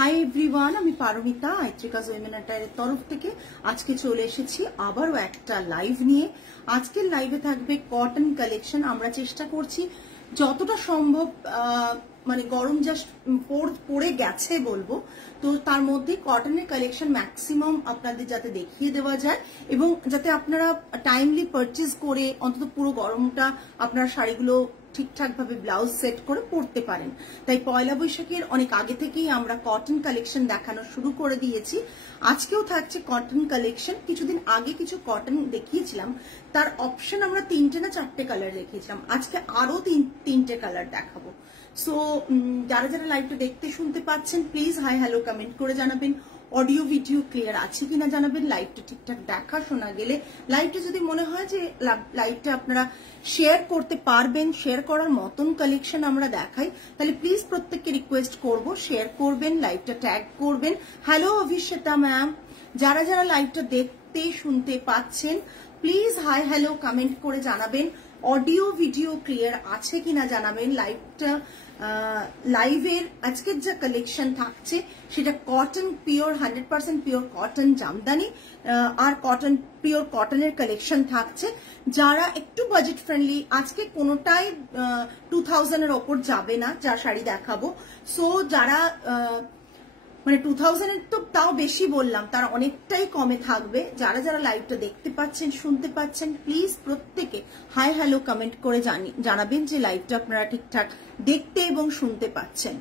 Hi everyone, আমি Paromita আইত্রিকাজ women অ্যাটায়ারের তরফ থেকে আজকে চলে এসেছি আবারও একটা লাইভ নিয়ে। আজকের লাইভে থাকবে কটন কালেকশন। আমরা চেষ্টা করছি যতটা সম্ভব মানে গরম জাস্ট পড়ে গেছে বলবো, তো তার মধ্যে কটনের কালেকশন ম্যাক্সিমাম আপনাদের যাতে দেখিয়ে দেওয়া যায় এবং যাতে আপনারা টাইমলি পারচেজ করে অন্তত পুরো গরমটা আপনারা শাড়িগুলো ঠিকঠাক ভাবে ব্লাউজ সেট করে পরতে পারেন। তাই পয়লা বৈশাখের অনেক আগে থেকেই আমরা কটন কালেকশন দেখানো শুরু করে দিয়েছি। আজকেও থাকছে কটন কালেকশন। কিছুদিন আগে কিছু কটন দেখিয়েছিলাম, তার অপশন আমরা 3টে না 4টে কালার দেখিয়েছিলাম। আজকে আরো 3টে কালার দেখাবো। সো যারা যারা লাইভটা দেখতে শুনতে পাচ্ছেন প্লিজ হাই হ্যালো কমেন্ট করে জানাবেন। অডিও ভিডিও ক্লিয়ার আছে কিনা জানাবেন। লাইভটা ঠিকঠাক দেখা শোনা গেলে, লাইভটা যদি মনে হয় যে লাইভটা আপনারা শেয়ার করতে পারবেন, শেয়ার করার মতন কালেকশন আমরা দেখাই, তাহলে প্লিজ প্রত্যেককে রিকোয়েস্ট করব শেয়ার করবেন, লাইভটা ট্যাগ করবেন। হ্যালো অভিষেতা ম্যাম, যারা যারা লাইভটা দেখতে শুনতে পাচ্ছেন প্লিজ হাই হ্যালো কমেন্ট করে জানাবেন। অডিও ভিডিও ক্লিয়ার আছে কিনা জানাবেন। লাইভের আজকের যে কালেকশন থাকছে সেটা cotton pure 100% pure cotton jamdani আর কটন পিওর কটনের কালেকশন থাকছে। যারা একটু বাজেট ফ্রেন্ডলি, আজকে কোনোটাই 2000 এর ওপর যাবে না যা শাড়ি দেখাবো। সো যারা মানে 2000 এর তো তাও বেশি বললাম, তার অনেকটাই কমে থাকবে। যারা যারা লাইভটা দেখতে পাচ্ছেন শুনতে পাচ্ছেন প্লিজ প্রত্যেকে হাই হ্যালো কমেন্ট করে জানাবেন যে লাইভটা আপনারা ঠিকঠাক দেখতে এবং শুনতে পাচ্ছেন।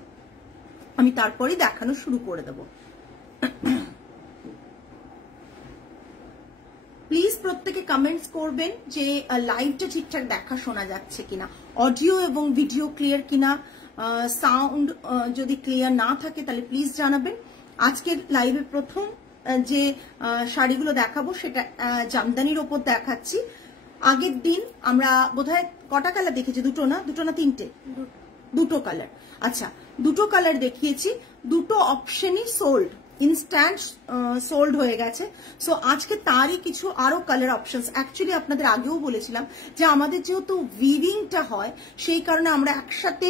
আমি তারপরে দেখানো শুরু করে দেব। প্লিজ প্রত্যেকে কমেন্টস করবেন যে লাইভটা ঠিকঠাক দেখা শোনা যাচ্ছে কিনা, অডিও এবং ভিডিও ক্লিয়ার কিনা, সাউন্ড যদি ক্লিয়ার না থাকে তাহলে প্লিজ জানাবেন। আজকের লাইভে প্রথম যে শাড়িগুলো দেখাবো সেটা জামদানির ওপর দেখাচ্ছি। আগের দিন আমরা বোধহয় কটা কালার দেখেছি? দুটো না 3টে? দুটো কালার। আচ্ছা, দুটো কালার দেখিয়েছি, দুটো অপশনই সোল্ড, ইনস্ট্যান্ট সোল্ড হয়ে গেছে। সো আজকে তারই কিছু আরো কালার অপশনস। অ্যাকচুয়ালি আপনাদের আগেও বলেছিলাম যে আমাদের যেহেতু উইভিংটা হয় সেই কারণে আমরা একসাথে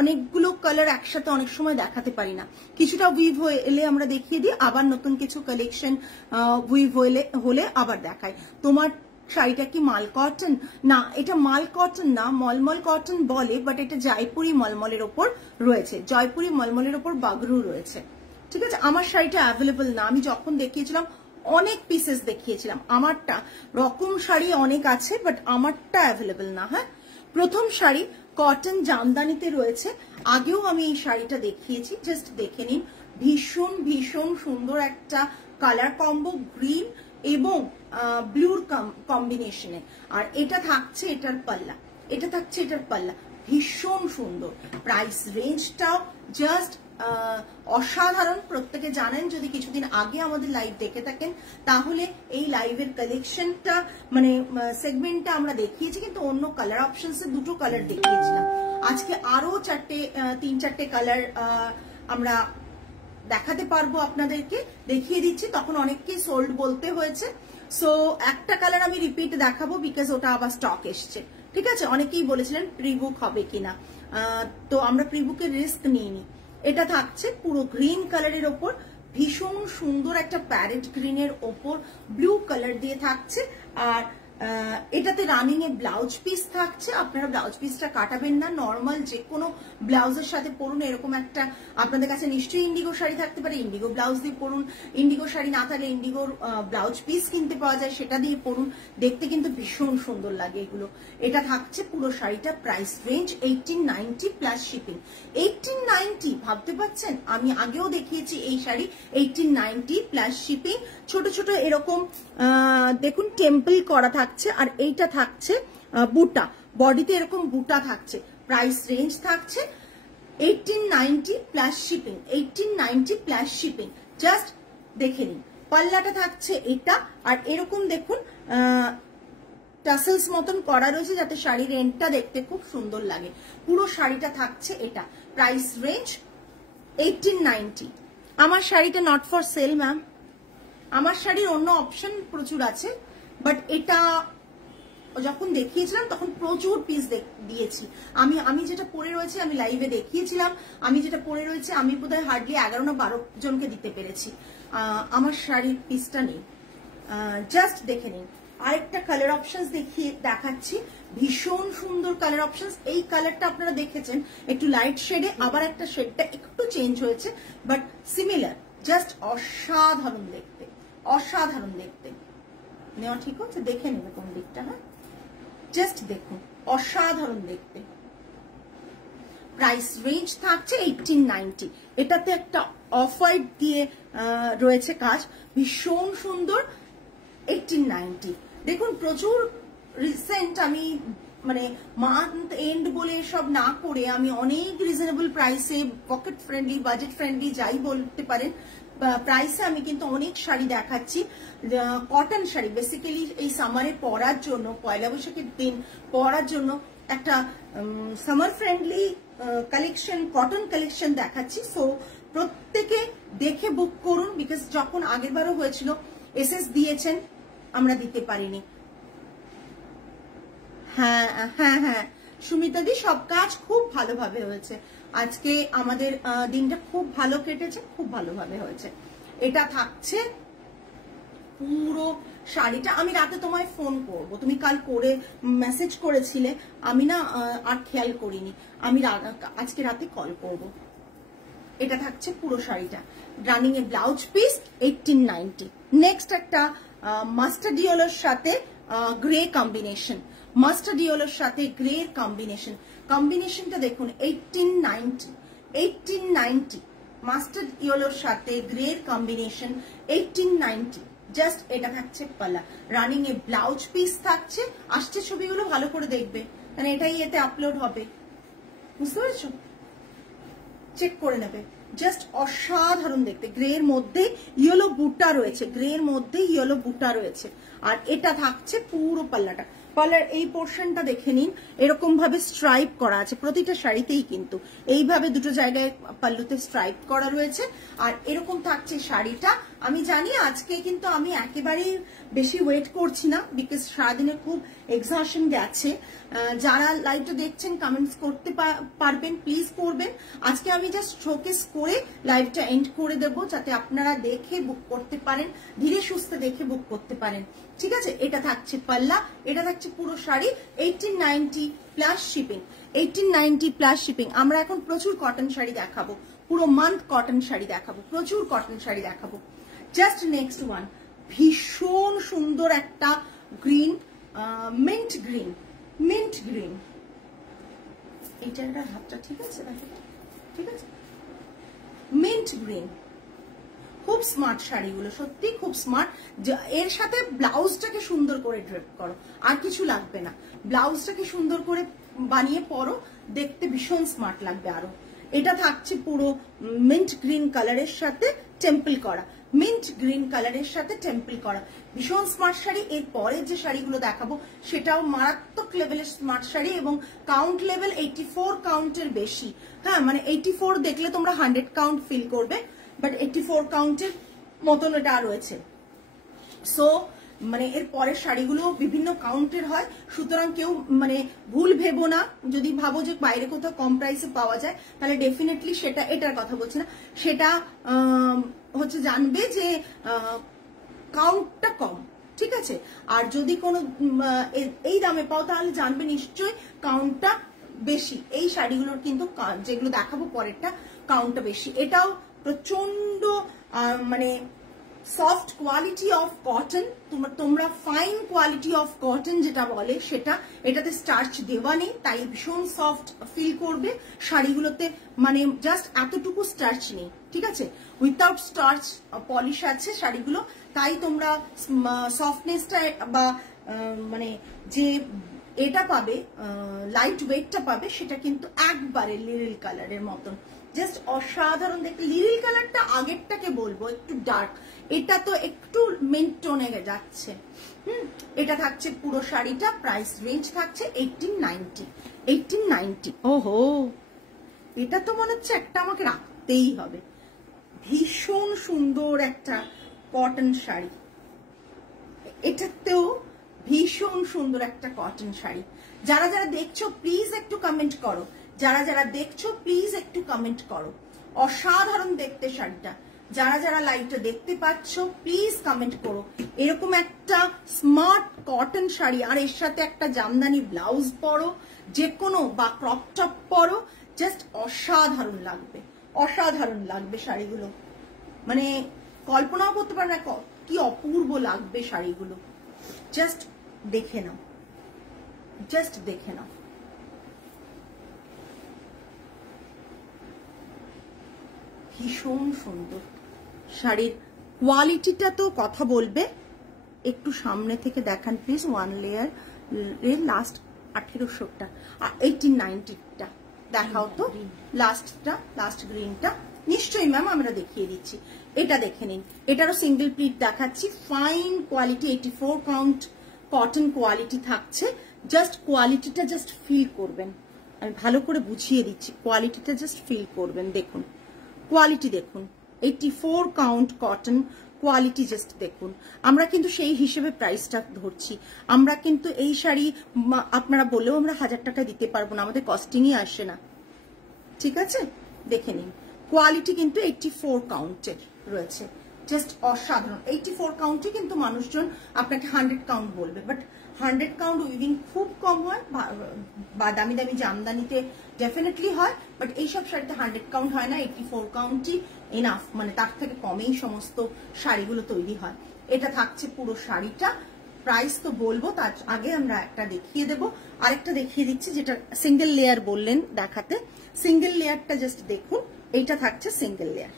অনেকগুলো কালার একসাথে অনেক সময় দেখাতে পারি না। কিছুটা উইভ হয়ে এলে আমরা দেখিয়ে দিই, আবার নতুন কিছু কালেকশন উইভ হলে আবার দেখাই। তোমার শাড়িটা কি মাল কটন? না, এটা মাল কটন না, মলমল কটন বলে, বাট এটা জয়পুরি মলমলের ওপর রয়েছে, জয়পুরি মলমলের ওপর বাগরু রয়েছে। ঠিক আছে, আমার শাড়িটা অ্যাভেলেবল না। আমি যখন দেখিয়েছিলাম অনেক পিসেস দেখিয়েছিলাম, আমারটা রকম শাড়ি অনেক আছে বাট আমারটা অ্যাভেলেবল না। হ্যাঁ, প্রথম শাড়ি কটন জামদানিতে রয়েছে। আগেও আমি এই শাড়িটা দেখিয়েছি, জাস্ট দেখে নিন। ভীষণ ভীষণ সুন্দর একটা কালার কম্বো, গ্রিন এবং ব্লুর কম্বিনেশনে। আর এটা থাকছে এটার পাল্লা, ভীষণ সুন্দর। প্রাইস রেঞ্জটাও জাস্ট অসাধারণ। প্রত্যেকে জানেন, যদি কিছুদিন আগে আমাদের লাইভ দেখে থাকেন তাহলে এই লাইভের কালেকশনটা মানে সেগমেন্টটা আমরা দেখিয়েছি, কিন্তু অন্য কালার অপশনসে দুটো কালার দেখিয়েছিলাম। আজকে আরো 3-4টে কালার আমরা দেখাতে পারবো আপনাদেরকে, দেখিয়ে দিচ্ছি। তখন অনেককেই সোল্ড বলতে হয়েছে। সো একটা কালার আমি রিপিট দেখাবো বিকজ ওটা আবার স্টক এসছে। ঠিক আছে, অনেকেই বলেছিলেন প্রিবুক হবে কিনা, তো আমরা প্রিবুকের রিস্ক নিইনি। এটা থাকছে পুরো গ্রিন কালারের ওপর, ভীষণ সুন্দর একটা প্যারেট গ্রিনের ওপর ব্লু কালার দিয়ে থাকছে। আর এটাতে রানিং এ ব্লাউজ পিস থাকছে। আপনারা ব্লাউজ পিসটা কাটাবেন না, নর্মাল যে কোনো ব্লাউজের সাথে পরুন। এরকম একটা আপনাদের কাছে নিশ্চয়ই ইন্ডিগো শাড়ি থাকতে পারে, ইন্ডিগো ব্লাউজ দিয়ে পরুন। ইন্ডিগো শাড়ি না থাকলে ইন্ডিগোর ব্লাউজ পিস কিনতে পাওয়া যায়, সেটা দিয়ে পরুন। দেখতে কিন্তু ভীষণ সুন্দর লাগে এগুলো। এটা থাকছে পুরো শাড়িটা। Price range 1890 plus shipping. 1890 ভাবতে পারছেন, আমি আগেও দেখিয়েছি এই শাড়ি 1890 প্লাস শিপিং। ছোট ছোট এরকম দেখুন টেম্পল করা থাকছে। আর এইটা থাকছে বুটা, বডিতে এরকম বুটা থাকছে। প্রাইস রেঞ্জ থাকছে 1890 plus shipping, 1890 plus shipping. Just দেখে নিন। পাল্লাটা থাকছে এটা, আর এরকম দেখুন টাসেলস মতন করা রয়েছে যাতে শাড়ির এন্ডটা দেখতে খুব সুন্দর লাগে। পুরো শাড়িটা থাকছে এটা। Price range 1890। আমার শাড়িটা নট ফর সেল ম্যাম, আমার শাড়ির অন্য অপশন প্রচুর আছে, বাট এটা যখন দেখিয়েছিলাম তখন প্রচুর পিস দিয়েছি। আমি যেটা পরে রয়েছে আমি লাইভে দেখিয়েছিলাম, আমি যেটা পরে রয়েছে আমি বোধহয় হার্ডলি 11 না 12 জনকে দিতে পেরেছি। আমার শাড়ির পিসটা নেই, জাস্ট দেখে নিন। আরেকটা কালার অপশন দেখাচ্ছি, ভীষণ সুন্দর কালার অপশন। এই কালারটা আপনারা দেখেছেন একটু লাইট শেডে, আবার একটা শেডটা একটু চেঞ্জ হয়েছে, বাট সিমিলার, জাস্ট অসাধারণ দেখতে, অসাধারণ দেখতে। নেওয়া ঠিক হচ্ছে, দেখে নেবে কোন দিকটা। হ্যাঁ, জাস্ট দেখুন, অসাধারণ দেখতে। প্রাইস রেঞ্জ থাকছে 1890। এটাতে একটা অফ হোয়াইট দিয়ে রয়েছে কাজ, ভীষণ সুন্দর। 1890 দেখুন, প্রচুর রিসেন্ট আমি মানে মান্থ এন্ড বলে সব না করে আমি অনেক রিজনেবল প্রাইসে, পকেট ফ্রেন্ডলি, বাজেট ফ্রেন্ডলি যাই বলতে পারেন, প্রাইসে আমি কিন্তু অনেক শাড়ি দেখাচ্ছি। কটন শাড়ি বেসিক্যালি এই সামারে পরার জন্য, পয়লা বৈশাখের দিন পরার জন্য একটা summer friendly collection, cotton collection দেখাচ্ছি। সো প্রত্যেকে দেখে বুক করুন, বিকজ যখন আগের বারও হয়েছিল এসএস দিয়েছেন, আমরা দিতে পারিনি। হ্যাঁ হ্যাঁ হ্যাঁ সুমিতা দি, সব কাজ খুব ভালোভাবে হয়েছে। আজকে আমাদের দিনটা খুব ভালো কেটেছে, খুব ভালোভাবে হয়েছে। এটা থাকছে পুরো শাড়িটা। আমি রাতে তোমায় ফোন করব, তুমি কাল করে মেসেজ করেছিলে, আমি না আর খেয়াল করিনি, আমি আজকে রাতে কল করব। এটা থাকছে পুরো শাড়িটা, রানিং এ ব্লাউজ পিস 1890। নেক্সট একটা মাস্টার্ড ইয়েলোর সাথে গ্রে কম্বিনেশন, মাস্টার্ড ইয়েলোর সাথে গ্রে কম্বিনেশন। কম্বিনেশনটা দেখুন, 1890 মাস্টার্ড ইয়েলোর সাথে গ্রে কম্বিনেশন 1890। জাস্ট এটা থাকছে পাল্লা, রানিং এ ব্লাউজ পিস থাকছে। আসছে ছবিগুলো ভালো করে দেখবে, কারণ এটাই এতে আপলোড হবে, বুঝতে পেরেছো? চেক করে নেবে, জাস্ট অসাধারণ দেখতে। গ্রের মধ্যে ইয়েলো বুটা রয়েছে, গ্রের মধ্যে ইয়েলো বুটা রয়েছে। আর এটা থাকছে পুরো পাল্লাটা। পাল্লার এই পোর্শনটা দেখে নিন, এরকম ভাবে স্ট্রাইপ করা আছে প্রতিটা শাড়িতেই, কিন্তু এইভাবে দুটো জায়গায় পাল্লুতে স্ট্রাইপ করা রয়েছে। আর এরকম থাকছে শাড়িটা। আমি জানি আজকে কিন্তু আমি একেবারেই বেশি ওয়েট করছি না, বিকজ সারাদিনে খুব এক্সহশন গেছে। যারা লাইভটা দেখছেন কমেন্টস করতে পারবেন, প্লিজ করবেন। আজকে আমি জাস্ট শোকেস করে লাইভটা এন্ড করে দেব, যাতে আপনারা দেখে বুক করতে পারেন, ধীরে সুস্থে দেখে বুক করতে পারেন। ঠিক আছে, এটা থাকছে পাল্লা, এটা থাকছে পুরো sari 1890 plus shipping. 1890 plus shipping. আমরা এখন প্রচুর কটন শাড়ি দেখাবো, পুরো মান্থ কটন শাড়ি দেখাবো, প্রচুর কটন শাড়ি দেখাবো। জাস্ট নেক্সট ওয়ান, ভীষণ সুন্দর একটা green, mint green, mint green. এইটার হাতটা ঠিক আছে, ঠিক আছে, মিন্ট গ্রিন। খুব স্মার্ট শাড়িগুলো, সত্যি খুব স্মার্ট। এর সাথে ব্লাউজটাকে সুন্দর করে ড্রেপ করো, আর কিছু লাগবে না। ব্লাউজটাকে সুন্দর করে বানিয়ে পরো, দেখতে ভীষণ স্মার্ট লাগবে আরো। এটা থাকছে পুরো মিন্ট গ্রিন কালারের সাথে টেম্পল করা, মিন্ট গ্রিন কালারের সাথে টেম্পল করা, ভীষণ স্মার্ট শাড়ি। এর পরে যে শাড়িগুলো দেখাবো সেটাও মারাত্মক লেভেলের স্মার্ট শাড়ি, এবং কাউন্ট লেভেল 84 কাউন্টের বেশি। হ্যাঁ, মানে 84 দেখলে তোমরা 100 কাউন্ট ফিল করবে, বাট 84 কাউন্টের মতন এটা রয়েছে। সো মানে এর পরের শাড়িগুলো বিভিন্ন কাউন্টের হয়, সুতরাং কেউ মানে ভুল ভেবো না। যদি ভাবো যে বাইরে কোথাও কম প্রাইসে পাওয়া যায়, তাহলে ডেফিনেটলি সেটা, এটার কথা বলছি না, সেটা হচ্ছে জানবে যে কাউন্টটা কম, ঠিক আছে। আর যদি কোনো এই দামে পাও, তাহলে জানবে নিশ্চয়ই কাউন্টটা বেশি। এই শাড়িগুলোর কিন্তু যেগুলো দেখাবো পরেরটা, কাউন্টটা বেশি। এটাও প্রচন্ড মানে সফট কোয়ালিটি অফ কটন, তোমরা ফাইন কোয়ালিটি অফ কটন যেটা বলে সেটা। এটাতে স্টার্চ দেওয়া নেই, তাই ভীষণ সফট ফিল করবে শাড়িগুলোতে, মানে জাস্ট এতটুকু স্টার্চ নেই, ঠিক আছে, উইথাউট স্টার্চ পলিশ আছে শাড়িগুলো, তাই তোমরা সফটনেসটা বা মানে যে এটা পাবে, লাইট ওয়েটটা পাবে, সেটা কিন্তু একবারে লিরিল কালারের মতন, জাস্ট অসাধারণ দেখতে। লিরিল কালারটা আগেরটাকে বলবো একটু ডার্ক, এটা তো একটু মিন্ট টোনে যাচ্ছে। এটা থাকছে পুরো শাড়িটা, প্রাইস রেঞ্জ থাকছে 1890। 1890। ওহো, এটা তো মনে হচ্ছে একটা আমাকে রাখতেই হবে। ভীষণ সুন্দর একটা কটন শাড়ি, এটাতেও ভীষণ সুন্দর একটা কটন শাড়ি। যারা যারা দেখছো প্লিজ একটু কমেন্ট করো, যারা যারা দেখছো প্লিজ একটু কমেন্ট করো। অসাধারণ দেখতে শাড়িটা। যারা যারা লাইভটা দেখতে পাচ্ছ প্লিজ কমেন্ট করো। এরকম একটা স্মার্ট কটন শাড়ি আর এর সাথে একটা জামদানি ব্লাউজ পরো, যে কোনো বা ক্রপ টপ পরো, জাস্ট অসাধারণ লাগবে, অসাধারণ লাগবে শাড়িগুলো। মানে কল্পনাও করতে পারবে না কি অপূর্ব লাগবে শাড়িগুলো। জাস্ট দেখে নাও, জাস্ট দেখে নাও। ভীষণ সুন্দর শাড়ির কোয়ালিটিটা তো কথা বলবে। একটু সামনে থেকে দেখান প্লিজ। ওয়ান লেয়ার এর লাস্ট 1800টা, 1890টা দেখাও তো। লাস্টটা, লাস্ট গ্রিনটা নিশ্চয়ই ম্যাম আমরা দেখিয়ে দিচ্ছি। এটা দেখে নিন, এটারও সিঙ্গেল প্লিট দেখাচ্ছি। Fine quality, 84 count cotton quality থাকছে। জাস্ট কোয়ালিটিটা জাস্ট ফিল করবেন, আমি ভালো করে বুঝিয়ে দিচ্ছি। কোয়ালিটিটা জাস্ট ফিল করবেন, দেখুন কোয়ালিটি দেখুন। 84 কাউন্ট কটন কোয়ালিটি জাস্ট দেখুন। আমরা কিন্তু সেই হিসেবে প্রাইসটা ধরছি। আমরা কিন্তু এই শাড়ি আপনারা বললেও আমরা 1000 টাকা দিতে পারবো না, আমাদের কস্টিংই আসে না, ঠিক আছে? দেখে নিন কোয়ালিটি কিন্তু 84 কাউন্টের রয়েছে। জাস্ট অসাধারণ। 84 কাউন্টে কিন্তু মানুষজন আপনাকে 100 কাউন্ট বলবে, বাট 100 কাউন্ট উইভিং খুব কম হয়, বা দামি দামি জামদানিতে ডেফিনেটলি হয়, বাট এইসব শাড়িতে 100 কাউন্ট হয় না। 84 কাউন্টই এনাফ, মানে তার থেকে কমেই সমস্ত শাড়িগুলো তৈরি হয়। এটা থাকছে পুরো শাড়িটা। প্রাইস তো বলবো, তার আগে আমরা একটা দেখিয়ে দেবো, আরেকটা দেখিয়ে দিচ্ছি যেটা সিঙ্গেল লেয়ার বললেন দেখাতে। সিঙ্গেল লেয়ারটা জাস্ট দেখুন। এইটা থাকছে সিঙ্গেল লেয়ার।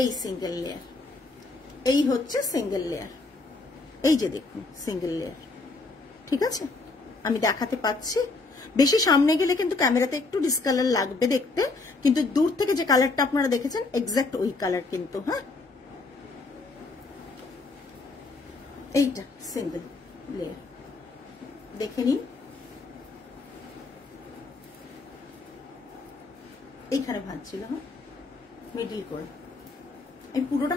এই সিঙ্গেল লেয়ার, এই হচ্ছে সিঙ্গেল লেয়ার। এই যে দেখুন সিঙ্গেল লেয়ার, ঠিক আছে? আমি দেখাতে পাচ্ছি। বেশি সামনে গেলে কিন্তু ক্যামেরাতে একটু ডিসকালার লাগবে দেখতে, কিন্তু দূর থেকে যে কালারটা আপনারা দেখেছেন এক্সাক্ট ওই কালার কিন্তু। হ্যাঁ, এইটা সিঙ্গেল লেয়ার দেখে নিন। এইখানে ভাঁজছিল, হ্যাঁ মিডিল করে। আমি পুরোটা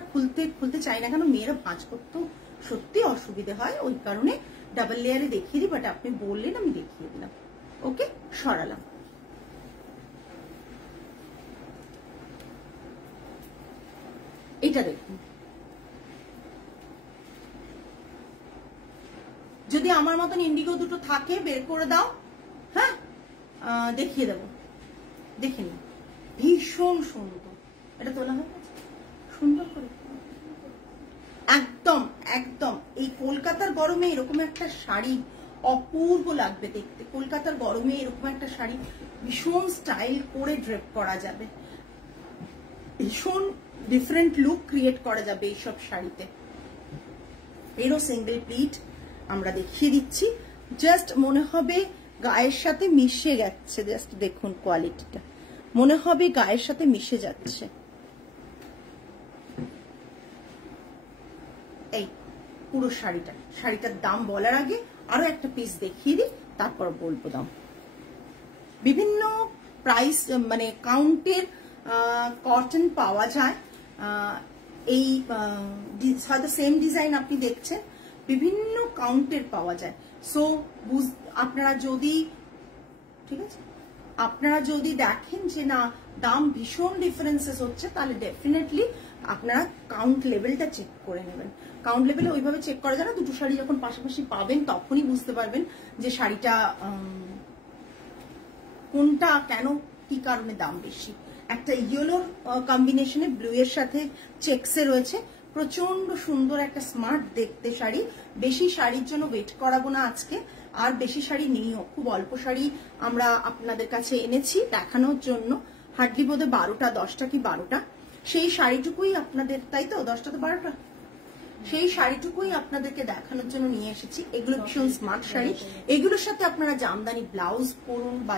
খুলতে চাই না, কেন মেয়েরা ভাঁজ করতেও সত্যি অসুবিধে হয়, ওই কারণে ডাবল লেয়ারে দেখিয়ে দিই। বাট আপনি বললেন, আমি দেখিয়ে দিলাম। ওকে, সরালাম। এটা দেখুন, যদি আমার মতন ইন্ডিগো দুটো থাকে বের করে দাও, হ্যাঁ দেখিয়ে দেবো। দেখে নিন, ভীষণ সুন্দর। এটা তোলা হয়ে গেছে সুন্দর করে, একদম একদম। এই কলকাতার গরমে এরকম একটা শাড়ি অপূর্ব লাগবে দেখতে। কলকাতার গরমে এরকম একটা শাড়ি ভীষণ স্টাইল করে ড্রেপ করা যাবে, ভীষণ ডিফারেন্ট লুক ক্রিয়েট করা যাবে এইসব শাড়িতে। এরও সিঙ্গেল প্লিট আমরা দেখিয়ে দিচ্ছি। জাস্ট মনে হবে গায়ের সাথে মিশে যাচ্ছে। জাস্ট দেখুন কোয়ালিটিটা, মনে হবে গায়ের সাথে মিশে যাচ্ছে। এই পুরো শাড়িটা, শাড়িটার দাম বলার আগে আরো একটা পিস দেখিয়ে দিই, তারপর বলবো দাম। বিভিন্ন প্রাইস মানে কাউন্টের কটন পাওয়া যায়। এই হয়তো সেম ডিজাইন আপনি দেখছেন, বিভিন্ন কাউন্টের পাওয়া যায়। সো আপনারা যদি, ঠিক আছে, আপনারা যদি দেখেন যে না দাম ভীষণ ডিফারেন্সেস হচ্ছে, তাহলে ডেফিনেটলি আপনারা কাউন্ট লেভেলটা চেক করে নেবেন। কাউন্ট লেভেলে ওইভাবে চেক করা যায় না। দুটো শাড়ি যখন পাশাপাশি পাবেন তখনই বুঝতে পারবেন যে শাড়িটা কোনটা কেন কি কারণে দাম বেশি। একটা ইয়েলোর কম্বিনেশনে ব্লু এর সাথে চেকসে রয়েছে, প্রচন্ড সুন্দর একটা স্মার্ট দেখতে শাড়ি। বেশি শাড়ির জন্য ওয়েট করাবো না আজকে, আর বেশি শাড়ি নিও, খুব অল্প শাড়ি আমরা আপনাদের কাছে এনেছি দেখানোর জন্য। হার্ডলি বোধহয় 12টা, 10টা কি 12টা। সেই শাড়িটুকুই আপনাদের, তাই তো 10টা তো 12টা, সেই শাড়িটুকুই আপনাদেরকে দেখানোর জন্য নিয়ে এসেছি। এগুলো ভীষণ স্মার্ট শাড়ি। এগুলোর সাথে আপনারা জামদানি ব্লাউজ পরুন বা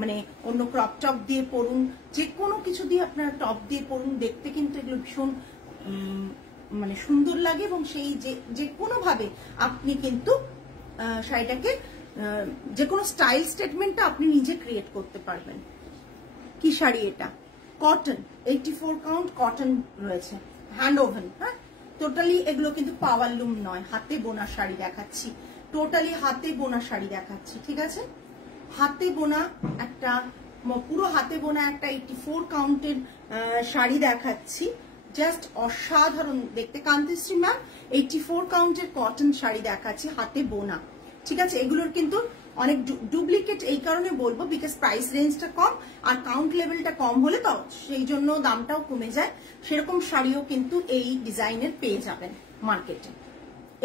মানে অন্য ক্রপ টপ দিয়ে পরুন, যে কোনো কিছু দিয়ে আপনারা টপ দিয়ে পরুন, দেখতে কিন্তু এগুলো ভীষণ মানে সুন্দর লাগে। এবং সেই যে কোনো ভাবে আপনি কিন্তু শাড়িটাকে যে কোনো স্টাইল স্টেটমেন্টটা আপনি নিজে ক্রিয়েট করতে পারবেন। কি শাড়ি এটা, কটন, 84 কাউন্ট কটন রয়েছে, হ্যান্ড ওভেন। হ্যাঁ, টোটালি এগুলো কিন্তু পাওয়ার লুম নয়, হাতে বোনা শাড়ি দেখাচ্ছি, টোটালি হাতে বোনা শাড়ি দেখাচ্ছি। ঠিক আছে, হাতে বোনা একটা, পুরো হাতে বোনা একটা 84 কাউন্টের শাড়ি দেখাচ্ছি। জাস্ট অসাধারণ দেখতে। কান্তিশ্রী ম্যাম 84 কাউন্টের কটন শাড়ি দেখাচ্ছি, হাতে বোনা। ঠিক আছে, এগুলোর কিন্তু অনেক ডুপ্লিকেট এই কারণে বলবো, বিকজ প্রাইস রেঞ্জটা কম আর কাউন্ট লেভেলটা কম হলে তো সেই জন্য দামটাও কমে যায়। সেরকম শাড়িও কিন্তু এই ডিজাইনের পেয়ে যাবেন মার্কেটে,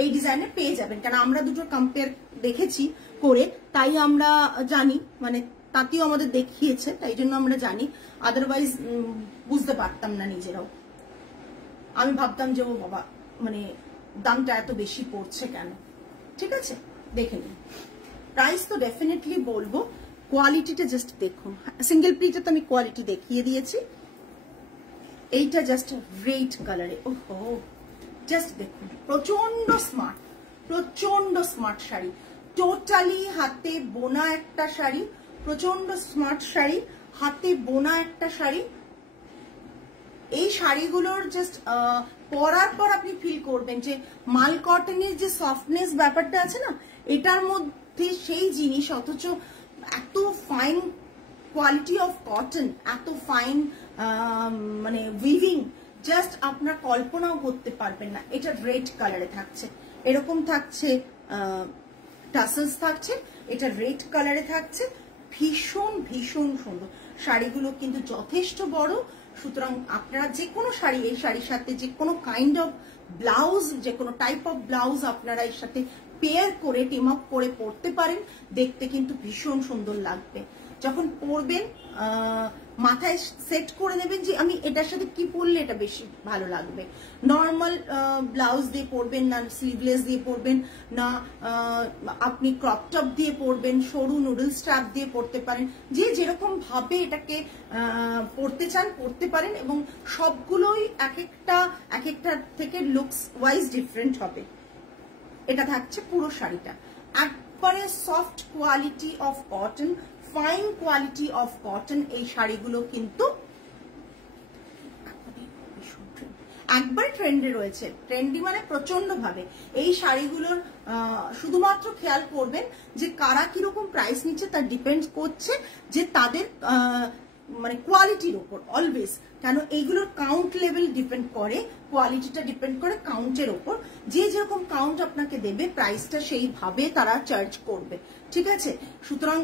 এই ডিজাইনের পেয়ে যাবেন, কারণ আমরা দুটো কম্পেয়ার দেখেছি করে, তাই আমরা জানি, মানে তাতেও আমাদের দেখিয়েছে, তাই জন্য আমরা জানি। আদারওয়াইজ বুঝতে পারতাম না নিজেরাও। আমি ভাবতাম যে ও বাবা, মানে দামটা এত বেশি পড়ছে কেন। ঠিক আছে, দেখে নিন। প্রাইস তো ডেফিনেটলি বলবো, কোয়ালিটিটা জাস্ট দেখুন। সিঙ্গেল প্লিটে তো আমি কোয়ালিটি দেখিয়ে দিয়েছি। এইটা জাস্ট রেড কালারে, ওহো জাস্ট দেখুন, প্রচন্ড স্মার্ট, প্রচন্ড স্মার্ট শাড়ি, টোটালি হাতে বোনা একটা শাড়ি, প্রচন্ড স্মার্ট শাড়ি, হাতে বোনা একটা শাড়ি। এই শাড়িগুলোর জাস্ট পরার পর আপনি ফিল করবেন যে মাল কটনের যে সফটনেস ব্যাপারটা আছে না, এটার মধ্যে সেই জিনিস, অথচ এত ফাইন কোয়ালিটি অফ কটন, এত ফাইন মানে উইভিং, জাস্ট আপনার কল্পনাও করতে পারবেন না। এটা রেড কালারে থাকছে, এরকম থাকছে, টাসেলস থাকছে, এটা রেড কালারে থাকছে, ভীষণ ভীষণ সুন্দর। শাড়িগুলো কিন্তু যথেষ্ট বড়, সুতরাং আপনারা যে কোনো শাড়ি, এই শাড়ির সাথে যে কোনো কাইন্ড অফ ব্লাউজ, যে কোনো টাইপ অফ ব্লাউজ আপনারা এর সাথে পেয়ার করে টিম আপ করে পরতে পারেন, দেখতে কিন্তু ভীষণ সুন্দর লাগবে। যখন পরবেন মাথায় সেট করে নেবেন যে আমি এটার সাথে কি পরলে এটা বেশি ভালো লাগবে। নর্মাল ব্লাউজ দিয়ে পরবেন না, স্লিভলেস দিয়ে পরবেন না, আপনি ক্রপ টপ দিয়ে পরবেন, সরু নুডল স্ট্র্যাপ দিয়ে পরতে পারেন, যে যেরকম ভাবে এটাকে পরতে চান পরতে পারেন, এবং সবগুলোই এক একটা থেকে লুকস ওয়াইজ ডিফারেন্ট হবে। এটা থাকছে পুরো শাড়িটা, একবারে soft quality of cotton, fine quality of cotton. এই শাড়িগুলো কিন্তু একবার ট্রেন্ডে রয়েছে, ট্রেন্ডি মানে প্রচন্ড ভাবে। এই শাড়িগুলোর শুধুমাত্র খেয়াল করবেন যে কারা কিরকম প্রাইস নিচ্ছে, তার ডিপেন্ড করছে যে তাদের মানে কোয়ালিটির উপর অলওয়েজ, কেন এইগুলোর কাউন্ট লেভেল ডিপেন্ড করে, কোয়ালিটিটা ডিপেন্ড করে কাউন্টের উপর। যে যেরকম কাউন্ট আপনাকে দেবে, প্রাইসটা সেইভাবে তারা চার্জ করবে। ঠিক আছে, সুতরাং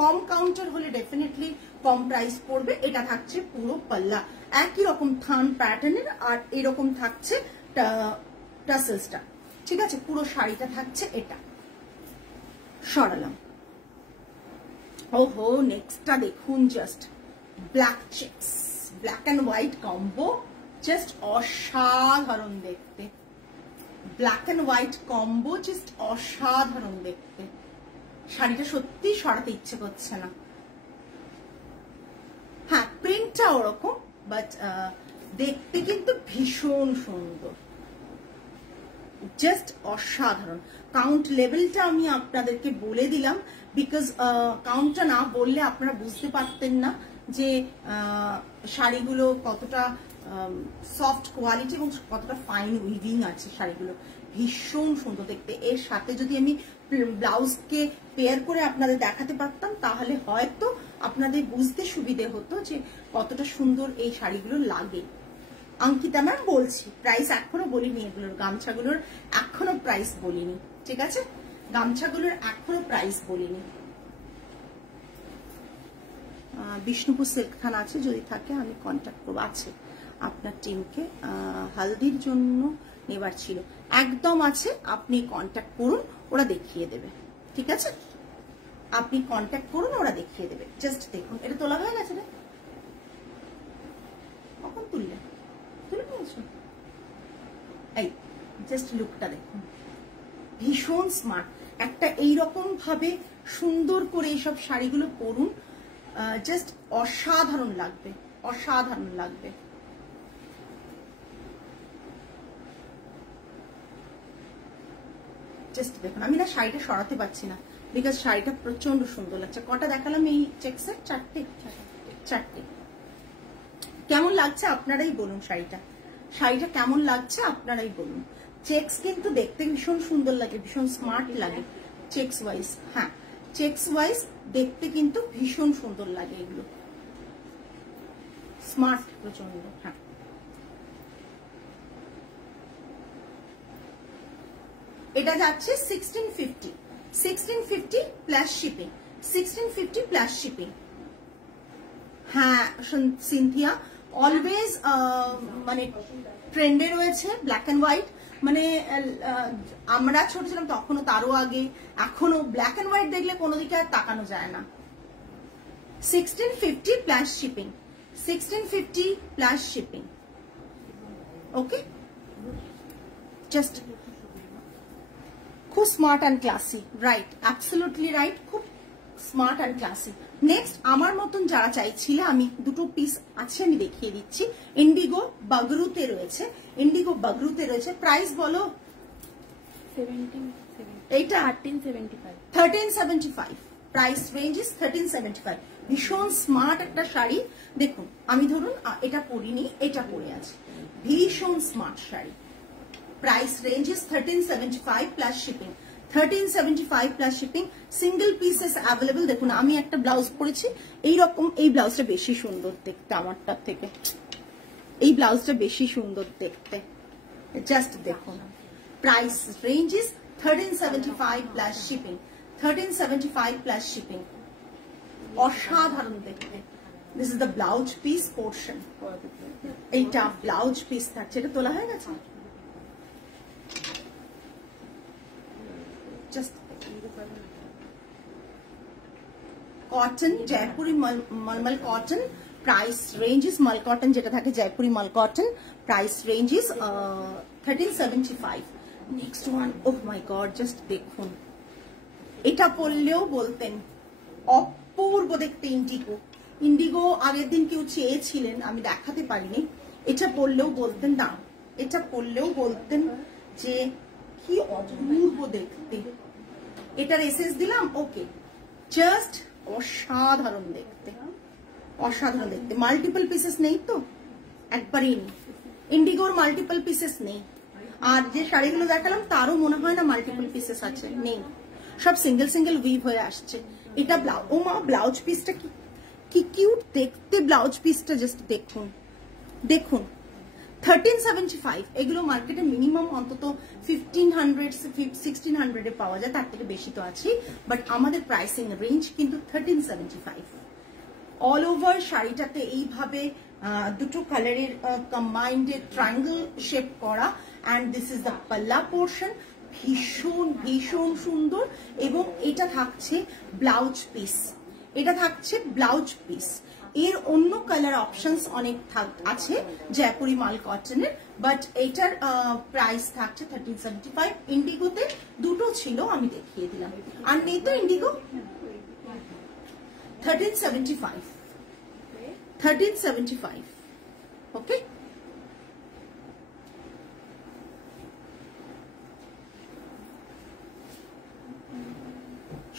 কম কাউন্টার হলে ডেফিনেটলি কম প্রাইস পড়বে। এটা থাকছে পুরো পাল্লা, একই রকম থান প্যাটার্নের, আর এরকম থাকছে টাসেলসটা। ঠিক আছে, পুরো শাড়িটা থাকছে এটা। সরালাম। ওহো, নেক্সটটা দেখুন, just black checks, black and white combo, just অসাধারণ দেখতে। Black and white combo just অসাধারণ দেখতে। শাড়িটা সত্যি সরাতে ইচ্ছে করছে না। হ্যাঁ, প্রিন্টটা ওরকম, বাট দেখতে কিন্তু ভীষণ সুন্দর, জাস্ট অসাধারণ। কাউন্ট লেভেলটা আমি আপনাদেরকে বলে দিলাম, বিকজ কাউন্টটা না বললে আপনারা বুঝতে পারতেন না যে শাড়িগুলো কতটা সফট কোয়ালিটি এবং কতটা ফাইন উইভিং আছে। শাড়িগুলো ভীষণ সুন্দর দেখতে। এর সাথে যদি আমি ব্লাউজকে পেয়ার করে আপনাদের দেখাতে পারতাম, তাহলে হয়তো আপনাদের বুঝতে সুবিধে হতো যে কতটা সুন্দর এই শাড়িগুলো লাগে। অঙ্কিতা ম্যাম বলছি, প্রাইস এখনো বলিনি, এগুলোর গামছাগুলোর এখনো প্রাইস বলিনি। ঠিক আছে, গামছাগুলোর এখনো প্রাইস বলিনি। বিষ্ণুপুর সিল্ক থানা আছে, যদি থাকে আমি কন্ট্যাক্ট করবো। আছে আপনার টিমকে, হালদির জন্য নেবার ছিল, একদম আছে, আপনি কন্ট্যাক্ট করুন, ওরা দেখিয়ে দেবে। ঠিক আছে, আপনি কন্ট্যাক্ট করুন, ওরা দেখিয়ে দেবে। জাস্ট দেখুন, এটা তোলা হয়ে গেছে না? কখন তুললে? তুলে নিয়েছো? এই জাস্ট লুকটা দেখুন, ভীষণ স্মার্ট। একটা এইরকম ভাবে সুন্দর করে এইসব শাড়িগুলো পরুন, জাস্ট অসাধারণ লাগবে, অসাধারণ লাগবে। জাস্ট দেখুন, আমি না শাড়িটা সরাতে পারছি না, বিকজ শাড়িটা প্রচন্ড সুন্দর লাগছে। কটা দেখালাম এই চেকসের? চারটে। কেমন লাগছে আপনারাই বলুন, শাড়িটা কেমন লাগছে আপনারাই বলুন। চেক্স কিন্তু দেখতে ভীষণ সুন্দর লাগে, ভীষণ স্মার্ট লাগে চেক্স ওয়াইজ। হ্যাঁ, চেক্স ওয়াইজ দেখতে কিন্তু ভীষণ সুন্দর লাগে, এগুলো স্মার্ট প্রচন্ড। হ্যাঁ, এটা যাচ্ছে 1650 প্লাস শিপিং, 1650 প্লাস শিপিং। হ্যাঁ সিনথিয়া, অলওয়েজ মানে ট্রেন্ডে রয়েছে ব্ল্যাক অ্যান্ড হোয়াইট। মানে আমরা ছোট ছিলাম তখনও, তারও আগে, এখনো ব্ল্যাক অ্যান্ড হোয়াইট দেখলে কোনো দিকে আর তাকানো যায় না। 1650 প্লাস শিপিং, 1650 প্লাস শিপিং। ওকে, জাস্ট খুব smart and classy, right, absolutely right, খুব স্মার্ট অ্যান্ড ক্লাসি। নেক্সট আমার মতন যারা চাইছিলে, আমি দুটো পিস আছে আমি দেখিয়ে দিচ্ছি। ইন্ডিগো বাগরুতে রয়েছে, ইন্ডিগো বাগরুতে রয়েছে। প্রাইস বলো? 1770, এইটা 1375, 1375। Price range is 1375। ভীষণ স্মার্ট একটা শাড়ি। দেখুন, আমি ধরুন এটা পরিনি, এটা পরে আছে, ভীষণ smart sari. Price range is 1375 plus shipping, 1375 plus shipping. Single pieces available. দেখুন, আমি একটা ব্লাউজ পরেছি এইরকম, এই ব্লাউজটা বেশি সুন্দর দেখতে আমারটার থেকে, এই ব্লাউজটা বেশি সুন্দর দেখতে, জাস্ট দেখুন। Price range is 1375 plus shipping, 1375 plus shipping. অসাধারণ দেখতে। This is the blouse piece portion. এইটা ব্লাউজ পিস থাকছে, এটা তোলা হয়ে গেছে। Just cotton, Jaipuri mulmul cotton. Price range is mul cotton, যেটা থাকে Jaipuri mul cotton. Price range is 1375। Next one, oh my god, just দেখুন, এটা পরলেও বলতেন অপূর্ব দেখতে। ইন্ডিগো, ইন্ডিগো আগের দিন কেউ চেয়েছিলেন, আমি দেখাতে পারিনি। এটা পরলেও বলতেন, না এটা পরলেও বলতেন যে কি অপূর্ব দেখতে। এটার এসএস দিলাম, ওকে, জাস্ট অসাধারণ দেখতে, অসাধারণ দেখতে। মাল্টিপল পিসেস নেই তো, একবারই নেই, ইন্ডিগোর মাল্টিপল পিসেস নেই। আর যে শাড়িগুলো দেখালাম তারও মনে হয় না মাল্টিপল পিসেস আছে, নেই, সব সিঙ্গেল সিঙ্গেল উইভ হয়ে আসছে। এটা ও মা, ব্লাউজ পিসটা কি কিউট দেখতে, ব্লাউজ পিসটা জাস্ট দেখুন, দেখুন। 1375। এগুলো মার্কেটে মিনিমাম অন্তত 1500 1600 এ পাওয়া যায়, তার থেকে বেশি তো আছে, বাট আমাদের প্রাইসিং রেঞ্জ কিন্তু 1375। অল ওভার শাড়িটাতে এইভাবে দুটো কালারের কম্বাইন্ড ট্রায়াঙ্গেল শেপ করা, অ্যান্ড দিস ইজ দ্য পাল্লা পোর্শন। ভীষণ ভীষণ সুন্দর। এবং এটা থাকছে ব্লাউজ পিস, এটা থাকছে ব্লাউজ পিস। এর অন্য কালার অপশনস অনেক আছে জয়পুরি মাল কটনের, বাট এটার প্রাইস থাকছে 1375। ইন্ডিগোতে দুটো ছিল, আমি দেখিয়ে দিলাম। আর নেই তো ইন্ডিগো, 1375, 1375। ওকে,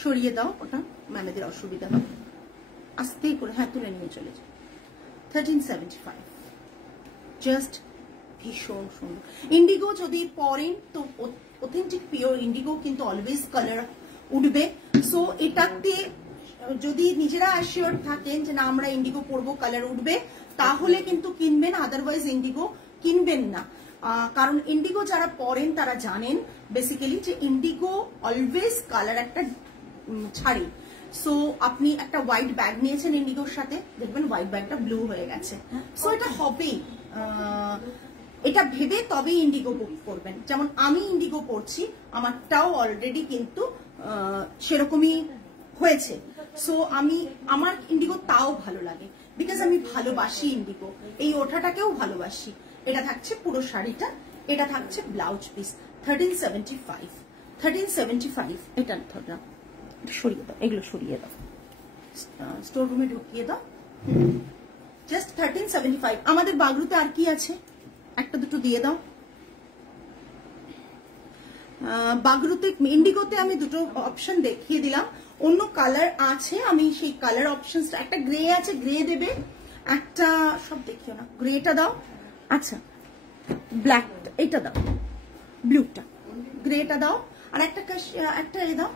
সরিয়ে দাও, ওটা ম্যামেদের অসুবিধা হবে, আস্তে করে, হ্যাঁ তুলে নিয়ে চলে যাও। 1375, জাস্ট ভীষণ সুন্দর। ইন্ডিগো যদি পরেন তো অথেন্টিক পিওর ইন্ডিগো কিন্তু অলওয়েজ কালার উঠবে। সো এটাতে যদি নিজেরা অ্যাসিওর থাকেন যে না আমরা ইন্ডিগো পরবো, কালার উঠবে, তাহলে কিন্তু কিনবেন, আদারওয়াইজ ইন্ডিগো কিনবেন না। কারণ ইন্ডিগো যারা পরেন তারা জানেন বেসিক্যালি যে ইন্ডিগো অলওয়েজ কালার একটা ছাড়ি। সো আপনি একটা হোয়াইট ব্যাগ নিয়েছেন ইন্ডিগোর সাথে, দেখবেন হোয়াইট ব্যাগটা ব্লু হয়ে গেছে। সো এটা হবেই, এটা ভেবে তবেই ইন্ডিগো বুক করবেন। যেমন আমি ইন্ডিগো পড়ছি, আমারটাও অলরেডি কিন্তু সেরকমই হয়েছে। সো আমার ইন্ডিগো তাও ভালো লাগে, বিকজ আমি ভালোবাসি ইন্ডিগো, এই ওঠাটাকেও ভালোবাসি। এটা থাকছে পুরো শাড়িটা, এটা থাকছে ব্লাউজ পিস। 1375, 1375। এটা ধরো, সরিয়ে দাও, এগুলো সরিয়ে দাও, স্টোর রুমে ঢুকিয়ে দাও। জাস্ট 1375। আমাদের বাগরুতে আর কি আছে, একটা দুটো দিয়ে দাও। বাগরুতে, ইন্ডিগোতে আমি দুটো অপশন দেখিয়ে দিলাম, অন্য কালার আছে, আমি সেই কালার অপশনসটা, একটা গ্রে আছে, গ্রে দেবে, একটা সব দেখিও না, গ্রেটা দাও, আচ্ছা ব্ল্যাক এটা দাও, ব্লুটা, গ্রেটা দাও, আর একটা একটা এ দাও,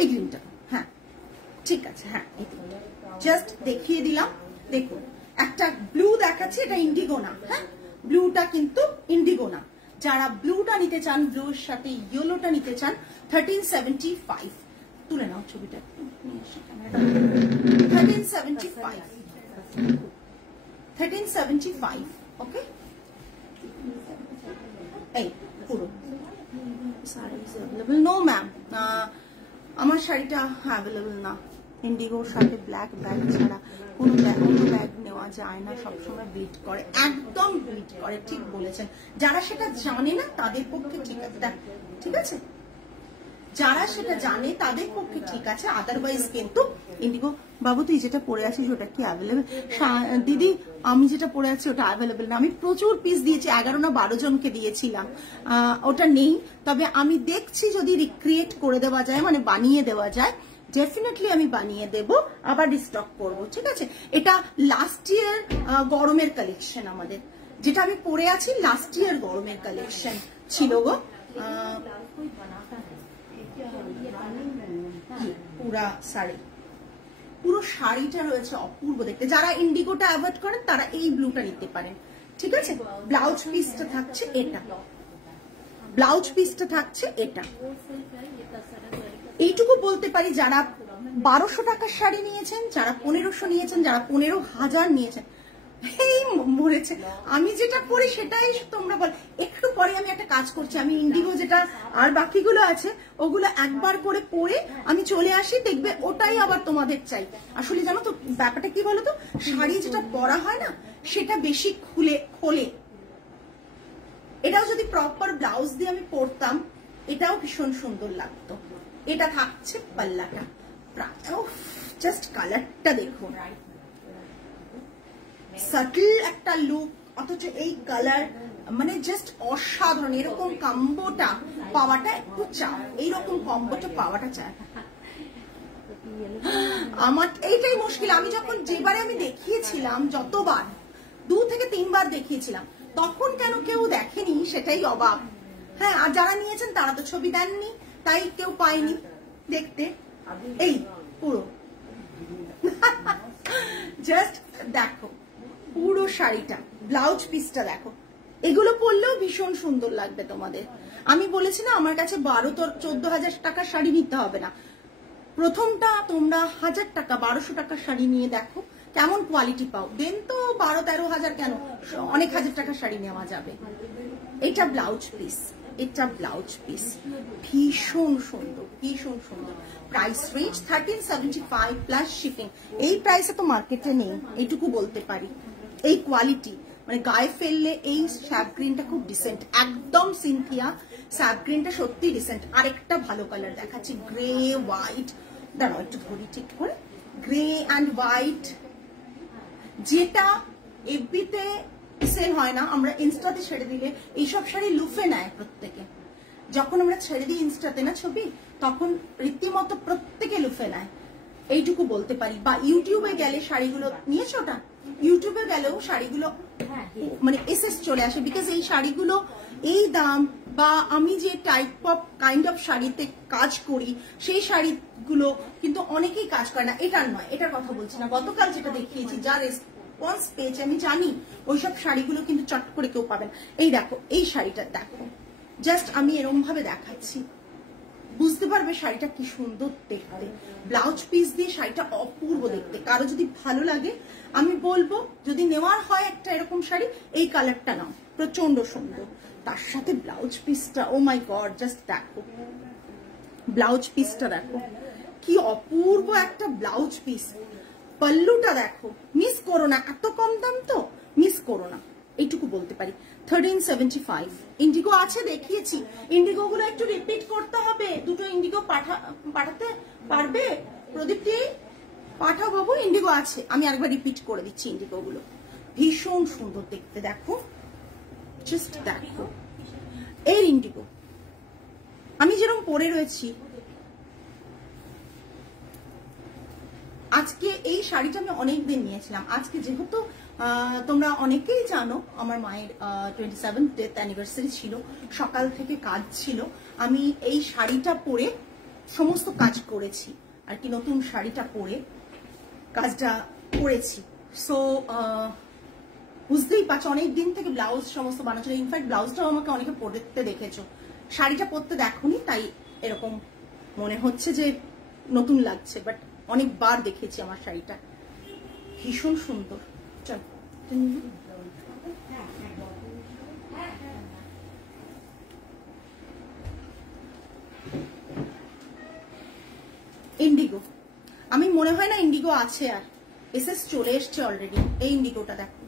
এই গ্রিনটা, হ্যাঁ ঠিক আছে, হ্যাঁ জাস্ট দেখিয়ে দিলাম। দেখুন একটা ব্লু দেখাচ্ছে, এটা ইন্ডিগো না, হ্যাঁ ব্লুটা কিন্তু ইন্ডিগো না। যারা ব্লুটা নিতে চান, ব্লুর সাথে ইয়েলোটা নিতে চান, 1375 তুলে নাও ছবিটা, 1375 ওকে। এই পুরো নো ম্যাম, আমার শাড়িটা অ্যাভেলেবল না, ইন্ডিগোর সাথে ব্ল্যাক ব্যাগ ছাড়া কোনো অন্য ব্যাগ নেওয়া যায় না, সবসময় ব্লিড করে, একদম ব্লিড করে, ঠিক বলেছেন। যারা সেটা জানে না তাদের পক্ষে ঠিক আছে, ঠিক আছে, যারা সেটা জানে তাদের পক্ষে ঠিক আছে, আদারওয়াইজ কিন্তু ইন্ডিগো। বাবু তুই যেটা পরে আছিস ওটা কি অ্যাভেলেবেল? দিদি আমি যেটা পরে আছি ওটা অ্যাভেলেবেল না, আমি প্রচুর পিস দিয়েছি, 11 না 12 জনকে দিয়েছিলাম, ওটা নেই। তবে আমি দেখছি যদি রিক্রিয়েট করে দেওয়া যায়, মানে বানিয়ে দেওয়া যায়, ডেফিনেটলি আমি বানিয়ে দেব, আবার রিস্টক করব, ঠিক আছে। এটা লাস্ট ইয়ার গরমের কালেকশন আমাদের, যেটা আমি পরে আছি লাস্ট ইয়ার গরমের কালেকশন ছিল গো। পুরা শাড়ি, পুরো শাড়িটা রয়েছে অপূর্ব দেখতে। যারা ইন্ডিগোটা অ্যাভয়েড করেন তারা এই ব্লুটা নিতে পারেন, ঠিক আছে। ব্লাউজ পিসটা থাকছে এটা, ব্লাউজ পিসটা থাকছে এটা। এইটুকু বলতে পারি, যারা 1200 টাকার শাড়ি নিয়েছেন, যারা 1500 নিয়েছেন, যারা 15,000 নিয়েছেন, এই মরেছে। আমি যেটা করি সেটাই তোমরা বল। একটু পরে আমি একটা কাজ করছি, আমি ইন্ডিগো যেটা আর বাকিগুলো আছে ওগুলো একবার করে পরে আমি চলে আসি, দেখবে ওটাই আবার তোমাদের চাই। আসলে জানো তো ব্যাপারটা কি বলো তো, শাড়ি যেটা পরা হয় না সেটা বেশি খোলে। এটাও যদি প্রপার ব্লাউজ দিয়ে আমি পরতাম এটাও ভীষণ সুন্দর লাগতো। এটা থাকছে পাল্লাটা, জাস্ট কালারটা দেখুন, সাটল একটা লুক, অথচ এই কালার মানে জাস্ট অসাধারণ। এরকম কম্বোটা পাওয়াটা একটু চাপ, এইরকম কম্বোটা পাওয়াটা চাপ। আমার এইটাই মুশকিল। আমি যখন যেবারে আমি দেখিয়েছিলাম, যতবার 2 থেকে 3 বার দেখিয়েছিলাম, তখন কেন কেউ দেখেনি সেটাই অবাক। হ্যাঁ, আর যারা নিয়েছেন তারা তো ছবি দেননি, তাই কেউ পায়নি দেখতে। এই পুরো জাস্ট দেখো পুরো শাড়িটা, ব্লাউজ পিসটা দেখো, এগুলো পরলেও ভীষণ সুন্দর লাগবে তোমাদের। আমি বলেছি না আমার কাছে 12-14 টাকার শাড়ি নিতে হবে না, প্রথমটা তোমরা 1000 টাকা 1200 টাকার শাড়ি নিয়ে দেখো কেমন কোয়ালিটি পাও, দেন তো 12-13 হাজার কেন, অনেক হাজার টাকার শাড়ি নেওয়া যাবে। এটা ব্লাউজ পিস, এটা ব্লাউজ পিস, ভীষণ সুন্দর, ভীষণ সুন্দর। Price range 1375 plus shipping. এই প্রাইসে তো মার্কেটে নেই, এইটুকু বলতে পারি। এই কোয়ালিটি মানে গায়ে ফেললে এই স্যাপ গ্রিনটা খুব ডিসেন্ট, একদম সিনথিয়া স্যাপ গ্রিনটা সত্যি ডিসেন্ট। আরেকটা ভালো কালার দেখাচ্ছি, গ্রে হোয়াইট, দাঁড়াও একটু ধরি ঠিক করে, গ্রে অ্যান্ড হোয়াইট, যেটা এফবিতে সেল হয় না, আমরা ইনস্টাতে ছেড়ে দিলে এইসব শাড়ি লুফে নেয় প্রত্যেকে। যখন আমরা ছেড়ে দিই ইনস্টাতে না ছবি, তখন রীতিমতো প্রত্যেকে লুফে নেয়, এইটুকু বলতে পারি। বা ইউটিউবে গেলে শাড়িগুলো নিয়েছো, ওটা ইউটিউবে গেলেও শাড়িগুলো মানে এসএস চলে আসে, বিকজ এই শাড়িগুলো এই দাম, বা আমি যে টাইপ অফ কাইন্ড অফ শাড়িতে কাজ করি সেই শাড়িগুলো কিন্তু অনেকেই কাজ করে না। এটার নয়, এটার কথা বলছি না, গতকাল যেটা দেখিয়েছি যা রেসপন্স পেয়েছে আমি জানি ওইসব শাড়িগুলো কিন্তু চট করে কেউ পাবেন। এই দেখো এই শাড়িটা দেখো, জাস্ট আমি এরকম ভাবে দেখাচ্ছি, বুঝতে পারবে শাড়িটা কি সুন্দর দেখতে। ব্লাউজ পিস দিয়ে শাড়িটা অপূর্ব দেখতে। কারো যদি ভালো লাগে আমি বলবো যদি নেওয়ার হয় একটা এরকম শাড়ি, এই কালারটা নাও, প্রচন্ড সুন্দর। তার সাথে ব্লাউজ পিসটা, ও মাই গড, জাস্ট দেখো ব্লাউজ পিসটা দেখো কি অপূর্ব একটা ব্লাউজ পিস। পল্লুটা দেখো, মিস করো না, এত কম দাম তো মিস করো না, এইটুকু বলতে পারি। 1375 ইন্ডিগো আছে দেখিয়েছি, ইন্ডিগো গুলো একটু রিপিট করতে হবে। দুটো ইন্ডিগো পাঠাতে পারবে প্রদীপটি? পাঠাও বাবু, ইন্ডিগো আছে, আমি আরেকবার রিপিট করে দিচ্ছি। ইন্ডিগো গুলো ভীষণ সুন্দর দেখতে, দেখো জাস্ট দেখো এই ইন্ডিগো। আমি যেরকম পরে রয়েছি আজকে এই শাড়িটা আমি অনেকদিন নিয়েছিলাম। আজকে যেহেতু তোমরা অনেকেই জানো আমার মায়ের 27th ডেথ অ্যানিভার্সারি ছিল, সকাল থেকে কাজ ছিল, আমি এই শাড়িটা পরে সমস্ত কাজ করেছি আর কি, নতুন শাড়িটা পরে কাজটা করেছি। সো বুঝতেই পারছো অনেকদিন থেকে ব্লাউজ সমস্ত বানাচ্ছিল, ইনফ্যাক্ট ব্লাউজটাও আমাকে অনেকে পরতে দেখেছো, শাড়িটা পরতে দেখোনি, তাই এরকম মনে হচ্ছে যে নতুন লাগছে, বাট অনেকবার দেখেছি আমার শাড়িটা, ভীষণ সুন্দর। চল ইন্ডিগো, আমি মনে হয় না ইন্ডিগো আছে আর, এসএস চলে এসছে অলরেডি। এই ইন্ডিগোটা দেখো,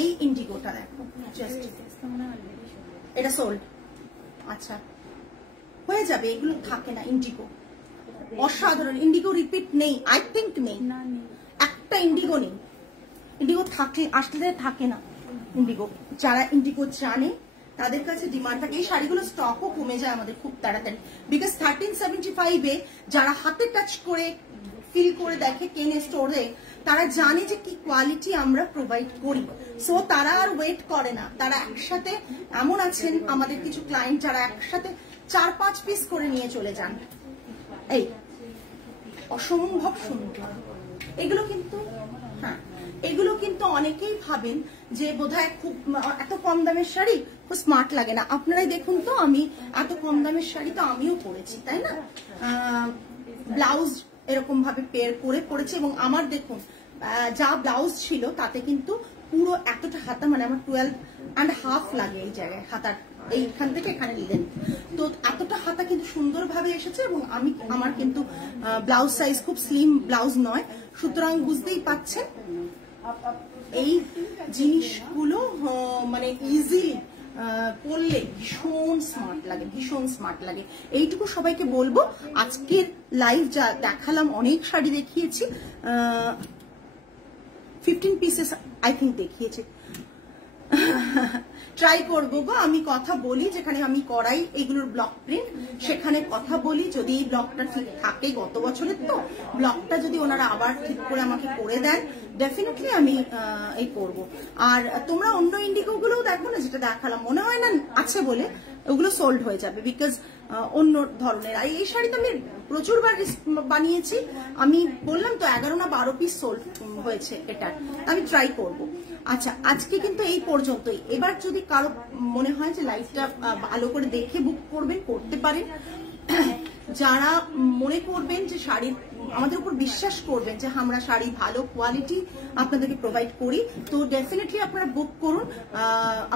এই ইন্ডিগোটা দেখো, জাস্ট এটা সোল্ড। আচ্ছা হয়ে যাবে, এগুলো থাকে না ইন্ডিগো, অসাধারণ। ইন্ডিগো রিপিট নেই, আই থিঙ্ক নেই, একটা ইন্ডিগো নেই। ইন্ডিগো থাকে আসলে থাকে না ইন্ডিগো, যারা ইন্ডিগো জানে তাদের কাছে ডিমান্ড থাকে। এই শাড়িগুলো স্টকও কমে যায় আমাদের খুব তাড়াতাড়ি, বিকজ 1375-এ যারা হাতে টাচ করে ফিল করে দেখে কেনে স্টোরে, তারা জানে যে কি কোয়ালিটি আমরা প্রোভাইড করি। সো তারা আর ওয়েট করে না, তারা একসাথে, এমন আছেন আমাদের কিছু ক্লায়েন্ট যারা একসাথে 4-5 পিস করে নিয়ে চলে যান। এই অসম্ভব সুন্দর এগুলো কিন্তু। হ্যাঁ, এগুলো কিন্তু অনেকেই ভাবেন যে বোধহয় খুব এত কম দামের শাড়ি খুব স্মার্ট লাগে না। আপনারাই দেখুন তো, আমি এত কম দামের শাড়ি তো আমিও পরেছি, তাই না? ব্লাউজ এরকম ভাবে পেয়ার করে পরেছি, এবং আমার দেখুন যা ব্লাউজ ছিল তাতে কিন্তু পুরো এতটা হাতা, মানে আমার 12.5 লাগে এই জায়গায় হাতার, এইখান থেকে এখানে নিলেন, তো এতটা হাতা কিন্তু সুন্দরভাবে এসেছে। এবং আমার কিন্তু ব্লাউজ সাইজ খুব স্লিম ব্লাউজ নয়, সুতরাং বুঝতেই পাচ্ছেন এই জিনিসগুলো মানে ইজিলি পরলে ভীষণ স্মার্ট লাগে, ভীষণ স্মার্ট লাগে। এইটুকু সবাইকে বলবো। আজকের লাইভ যা দেখালাম, অনেক শাড়ি দেখিয়েছি, 15 পিসেস আই থিঙ্ক দেখিয়েছি। ট্রাই করবো গো, আমি কথা বলি যেখানে আমি করাই এগুলোর ব্লক প্রিন্ট, সেখানে কথা বলি। যদি এই ব্লকটা ঠিক থাকে, গত বছরের তো ব্লকটা যদি ওনারা আবার ঠিক করে আমাকে করে দেন, ডেফিনেটলি আমি এই করব। আর তোমরা অন্য ইন্ডিগো গুলোও দেখো না, যেটা দেখালাম মনে হয় না আছে বলে, ওগুলো সোল্ড হয়ে যাবে, বিকজ অন্য ধরনের। আর এই শাড়ি তো আমি প্রচুরবার বানিয়েছি, আমি বললাম তো 11 না 12 পিস সোল্ড হয়েছে এটা, আমি ট্রাই করব। আচ্ছা, আজকে কিন্তু এই পর্যন্তই। এবার যদি কারো মনে হয় যে লাইভটা ভালো করে দেখে বুক করবেন, করতে পারেন। যারা মনে করবেন যে শাড়ির আমাদের উপর বিশ্বাস করবেন যে আমরা শাড়ি ভালো কোয়ালিটি আপনাদেরকে প্রোভাইড করি, তো ডেফিনেটলি আপনারা বুক করুন।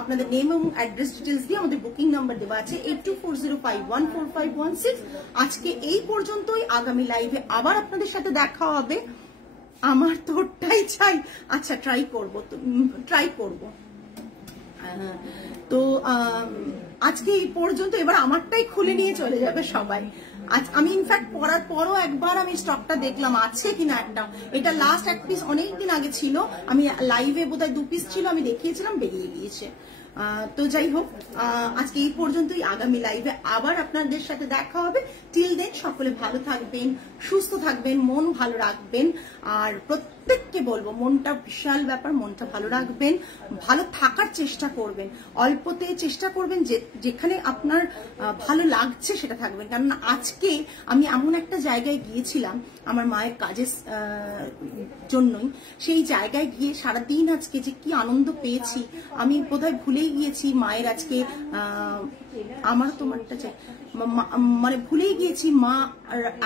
আপনাদের নেম এবং অ্যাড্রেস ডিটেলস দিয়ে আমাদের বুকিং নাম্বার দেওয়া আছে 8240514516। আজকে এই পর্যন্তই, আগামী লাইভে আবার আপনাদের সাথে দেখা হবে। আমার তো ওটাই চাই। আচ্ছা, ট্রাই করব। তো আজকে এই পর্যন্ত, এবার আমারটাই খুলে নিয়ে চলে যাবে সবাই। আজ আমি ইনফ্যাক্ট পরার পরও একবার আমি স্টকটা দেখলাম আছে কিনা একটা, এটা লাস্ট এক পিস অনেকদিন আগে ছিল, আমি লাইভে বোধহয় 2 পিস ছিল, আমি দেখিয়েছিলাম, বেরিয়ে গিয়েছে। তো যাই হোক, আজকে এই পর্যন্তই, আগামী লাইভে আবার আপনাদের সাথে দেখা হবে। টিল দেন সকলে ভালো থাকবেন, সুস্থ থাকবেন, মন ভালো রাখবেন। আর প্রত্যেককে বলবো, মনটা বিশাল ব্যাপার, মনটা ভালো রাখবেন, ভালো থাকার চেষ্টা করবেন, অল্পতে চেষ্টা করবেন, যেখানে আপনার ভালো লাগছে সেটা থাকবেন। কারণ আজকে আমি এমন একটা জায়গায় গিয়েছিলাম আমার মায়ের কাজের জন্যই, সেই জায়গায় গিয়ে সারাদিন আজকে যে কি আনন্দ পেয়েছি, আমি বোধহয় ভুলেই গিয়েছি মায়ের আজকে, আমারও তোমারটা চাই, মানে ভুলেই গিয়েছি মা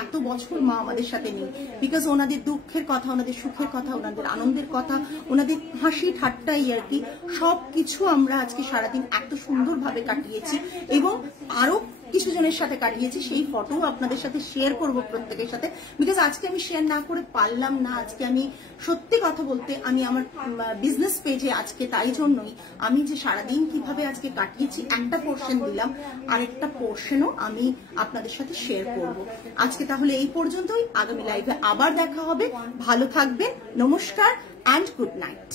এত বছর মা আমাদের সাথে নেই, বিকজ ওনাদের দুঃখের কথা, ওনাদের সুখের কথা, ওনাদের আনন্দের কথা, ওনাদের হাসি ঠাট্টাই আর কি, সবকিছু আমরা আজকে সারাদিন এত সুন্দরভাবে কাটিয়েছি, এবং আরো কিছু জনের সাথে কাটিয়েছি। সেই ফটো আপনাদের সাথে শেয়ার করব প্রত্যেকের সাথে, বিকজ আজকে আমি শেয়ার না করে পারলাম না। আজকে আমি সত্যি কথা বলতে, আমি আমার বিজনেস পেজে আজকে তাই জন্যই আমি যে সারাদিন কিভাবে আজকে কাটিয়েছি একটা পোর্শন দিলাম, আরেকটা পোর্শনও আমি আপনাদের সাথে শেয়ার করব। আজকে তাহলে এই পর্যন্তই, আগামী লাইভে আবার দেখা হবে। ভালো থাকবেন, নমস্কার অ্যান্ড গুড নাইট।